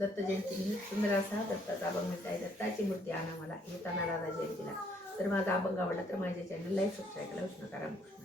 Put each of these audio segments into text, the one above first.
दत्त जयंतीनिमित्त सुंदर असा दत्ताचा अभंग आहे. दत्ताची मूर्ती आणा मला. येताना राधा जयंतीला. तर माझा अभंग आवडला तर माझ्या चॅनल लाईक सबस्क्राईब करा. उष्णकारा कृष्ण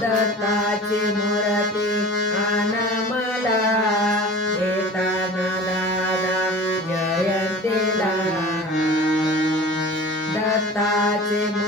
दत्ताची मूर्ती आन मला देताना दादा जयंतीला. दत्ताची